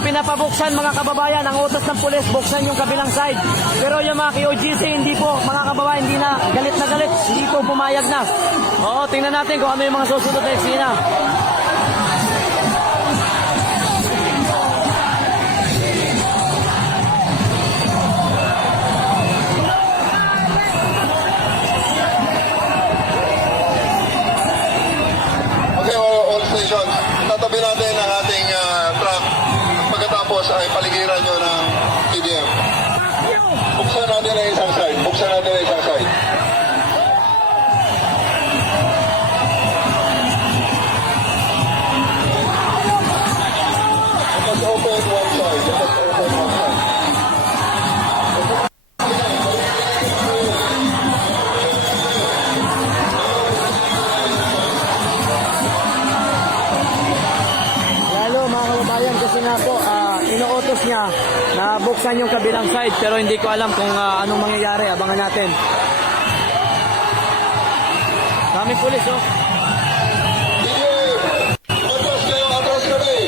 pinapabuksan mga kababayan, ang utos ng pulis, buksan yung kabilang side. Pero yung mga KOGC, hindi po, mga kababayan, hindi na galit, hindi po pumayag na. Oo, tingnan natin kung ano yung mga susunod na eksena. Okay, all stations, tatabi natin ang ating truck. Pagkatapos ay paligiran nyo ng TDM. Buksan natin ang isang side. Buksan natin ang isang side. Let us open one side. Let us open one side. Lalo mga kababayan, kasi nga po, inuutos niya na buksan yung kabilang side, pero hindi ko alam kung anong mangyayari. Abangan natin. Daming pulis, oh. Atras kayo, atras kami.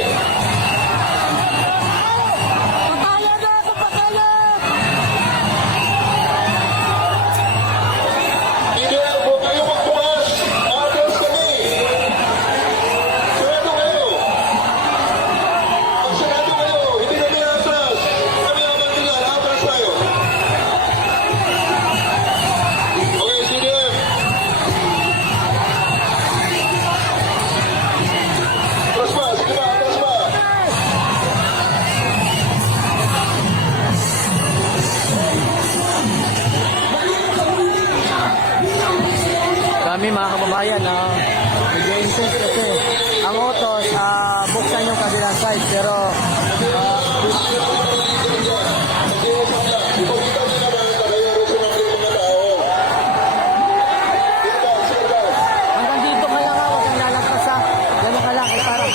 TDM, huwag kayo magbukas. Atras kami. Sarado kayo. Sarado kayo. Hindi kami atras. Kami ang mantigan. Atras tayo. Okay, TDM. Atras pa. Sige ba? Atras pa. Kami mga kababayan, medyo intense kasi ang utos, buksan yung kabilang side, pero hanggang dito ka lang, huwag kang lalagpas ha. Gano'n ka lang, parang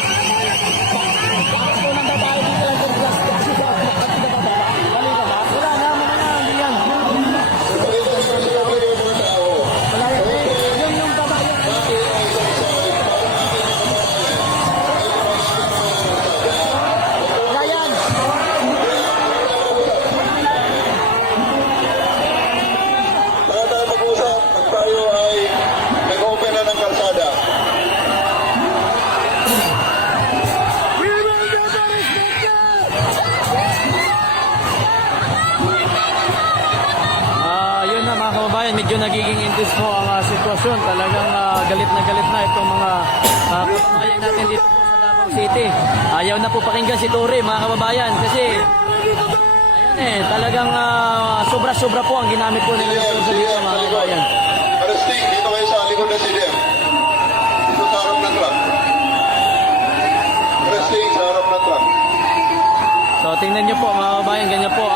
unang babae dito lang yung glass. Wala na, mga na, hindi yan. Wala yan, yung babae. Wala yan. Saka tayo mag-usap pag tayo ay nag-open na ng kalsada. Yun na mga kababayan, medyo nagiging intense po ang sitwasyon. Talagang galit na itong mga kababayan natin dito po sa Davao City. Ayaw na po pakinggan si Tory mga kababayan kasi ayan talagang sobra-sobra po ang ginamit po nila ng sa dito mga kababayan. Arresting, dito kayo sa likod ng CDM. Dito sa harap ng truck. Arresting sa harap ng truck. So tingnan nyo po mga kababayan, ganyan po